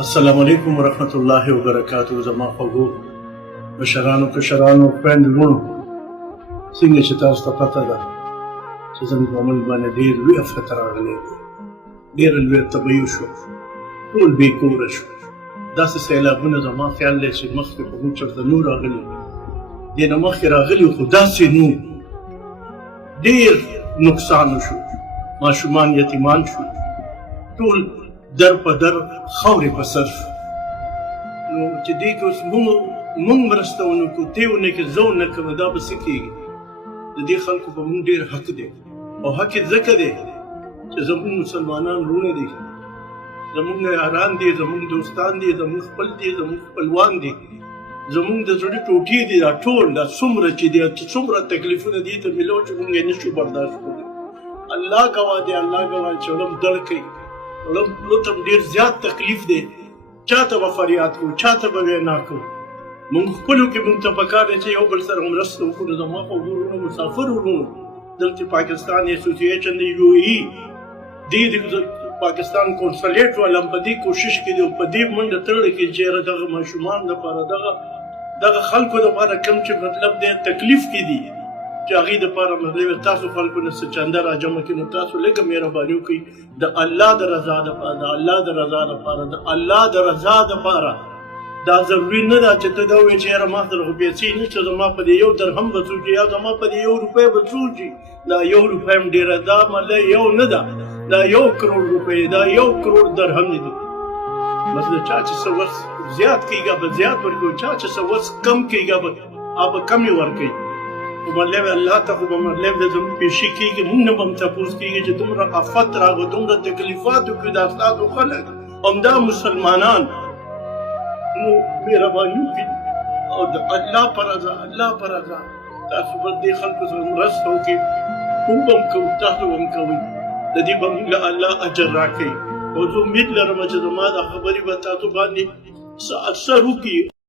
السلام علیکم ورحمت الله وبرکاتہ. زما خوږو مشرانو کشرانو خویندو لوڼو، څنګه چې تاسو ته پته ده چې زموږ په ملک باندې ډېر لوی افت راغلی دی، ډېره لویه تباهي وشوه، ټول بې کوره شو. داسې سیلابونه زما خیال دی چې مخکې خو موږ چېرته نو راغلي، دې نه مخکې راغلي خو داسې نو ډېر نقصان وشو، ماشومان یتیمان شو، ټول در په در خاورې په سر شو. نو چې دې کې اوس موږ مرسته ونه کړو، ته یې ونه کړې، زه ونه کړم، دا به څه کېږي؟ د دې خلکو په موږ ډېر حق دی، او حق یې ځکه دی چې زموږ مسلمانان وروڼه دي، زموږ یاران دي، زموږ دوستان دي، زموږ خپل دي، زموږ خپلوان دي، زموږ د زړه ټوټې دي. دا ټول دا څومره چې دي، څومره تکلیفونه دي ته میلاو چې موږ یې نشو برداشت کولی. الله ګواه دی، الله ګواه چې علم دړ کوي، علم ته ډېر زیات تکلیف دی. چاته به فریاد کوو، چاته به وینا کوو؟ موږ خپلو کې موږ ته پکار دی چې یو بل سره مرسته وکړو. زما خو وروڼو، مسافر وروڼو، دلته پاکستان ایسوسییشن د UAE دې پاکستان کونسلیټ والا په دې کوشش کې دي، په دې منډه تړلې کې چې دغه ماشومان دپاره دغه خلکو دپاره کوم چې مطلب دی تکلیف کې دي، چې هغې دپاره مطلب تاسو خلکو نه څه چنده راجمع کړي، نو تاسو لږه مهرباني وکړئ د الله د رضا دپاره، د الله د رضا دپاره، د الله د رضا دپاره. دا ضروري نه ده چې ته دا ووایې چې یاره ما سره خو پیسې نشته، زما په دې یو درهم به څه وشي، یا زما په دې یو روپۍ به څه وشي. دا یو روپۍ هم ډېره، دا مطلب یو نه ده، دا 1 کروڑ روپۍ، دا 1 کروڑ درهم دي. مطلب چا چې څه وس زیات کېږي به زیات ورکوي، چا چې څه وس کم کېږي به کم یې ورکوي. خو مطلب الله ته خو به مطلب د زموږ پیشي کېږي، موږ نه به هم تپوس کېږي چې دومره افت راغو، دومره تکلیفات وکړي دا ستاسو خلک، همدا مسلمانان. نو مهرباني وکړئ او د الله په رضا، الله په رضا تاسو به دې خلکو سره مرسته وکړئ. موږ به هم کوو، تاسو به هم کوئ، د دې به موږ له الله اجر راکوي. او زه امید لرم چې زما دا خبرې به تاسو باندې څه اثر وکړي.